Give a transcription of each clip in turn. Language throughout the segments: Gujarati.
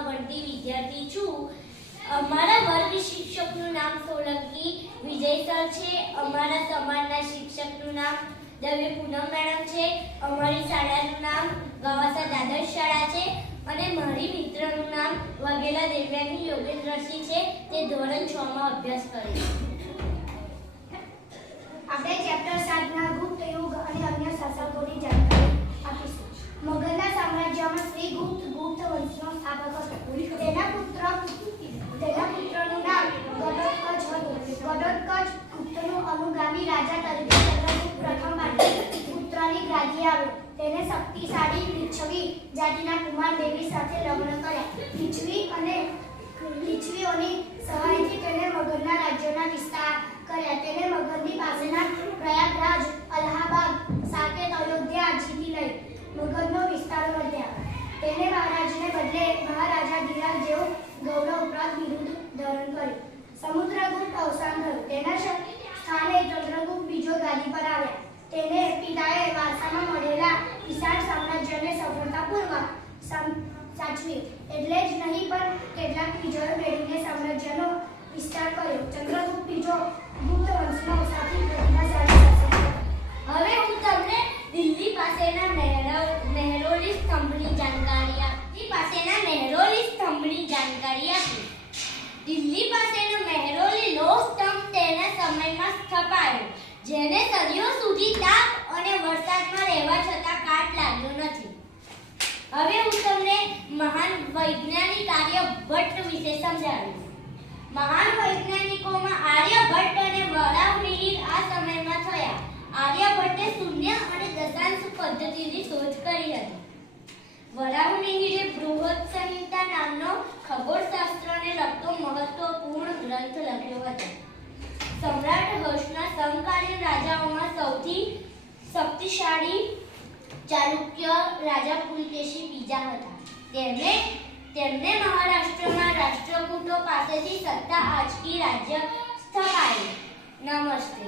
શાળામાં ભણતી વિદ્યાર્થી છું. અમારા વર્ગ શિક્ષકનું નામ સોલંકી વિજય સર છે. અમારા સમાજના શિક્ષકનું નામ દવે પૂનમ મેડમ છે. અમારી શાળાનું નામ ગવાસા આદર્શ શાળા છે અને મારી મિત્રનું નામ વાઘેલા દેવયાની યોગેન્દ્રસિંહ છે. તે ધોરણ 6 માં અભ્યાસ કરે છે. આપણે ચેપ્ટર 7 ના ગુપ્ત યુગ અને અન્ય શાસકોની જાણકારી આપીશું. મગધના સામ્રાજ્યમાં શ્રી ગુપ્ત વંશનો સ્થાપક હતો. તેના પુત્રનું નામ ઘટોત્કચ હતું. ઘટોત્કચ ગુપ્તનું અનુગામી રાજા તરીકે ચંદ્રગુપ્ત પ્રથમ પુત્રની ગાદી આવ્યો. તેને શક્તિશાળી લિચ્છવી જાતિના કુમાર દેવી સાથે લગ્ન કર્યા. લિચ્છવીઓની સહાયથી તેને મગધના રાજ્યોના વિસ્તાર કર્યા. તેને મગધની પાસેના પ્રયાગરાજ, અલ્હાબાદ, સાકેત, અયોધ્યા જીતી લઈ મગધનો વિસ્તાર વધ્યા. તેને મહારાજને બદલે મહારાજાધિરાજ જેવું ગૌરવપ્રદ બિરુદ ધારણ કર્યું. સમુદ્રગુપ્ત અવસાન થયું. તેના સ્થાને ચંદ્રગુપ્ત બીજો ગાદી પર આવ્યા. તેને પિતાએ વારસામાં મળેલા વિશાળ સામ્રાજ્યને સફળતાપૂર્વક સાચવ્યું. એટલે જ નહીં પણ કેટલાક વિજયો મેળવીને સામ્રાજ્યનો વિસ્તાર કર્યો. ચંદ્રગુપ્ત બીજો ગુપ્ત વંશનો સૌથી પ્રતિભાશાળી શાસક હતો. હવે હું તમને દિલ્હી પાસેના મહેરૌલી સ્તંભની જાણકારી આપીશ. દિલ્હી પાસેનો મહેરૌલી લોહ સ્તંભ તેના સમયમાં સ્થપાયો, જેને સદીઓ સુધી તાપ અને વરસાદમાં રહેવા છતાં કાટ લાગ્યો નથી. હવે હું તમને મહાન વૈજ્ઞાનિક આર્યભટ્ટ વિશે સમજાવીશ. મહાન વૈજ્ઞાનિકોમાં આર્યભટ્ટ અને વરાહમિહિર આ સમયમાં થયા. આર્યભટ્ટે શૂન્ય અને દશાંશ પદ્ધતિની શોધ કરી હતી. વરાહમિહિરે બૃહદ સંહિતા નામનો ખગોળશાસ્ત્રને લગતો મહત્વપૂર્ણ ગ્રંથ લખ્યો હતો. સમ્રાટ હર્ષના સમકાલીન રાજાઓમાં સૌથી શક્તિશાળી ચાલુક્ય રાજા પુલકેશી બીજા હતા. તેમને મહારાષ્ટ્રમાં રાષ્ટ્રકૂટો પાસેથી સત્તા આંચકી રાજ્ય સ્થપાયું. નમસ્તે.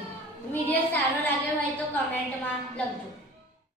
વિડીયો સારો લાગ્યો હોય તો કમેન્ટમાં લખજો.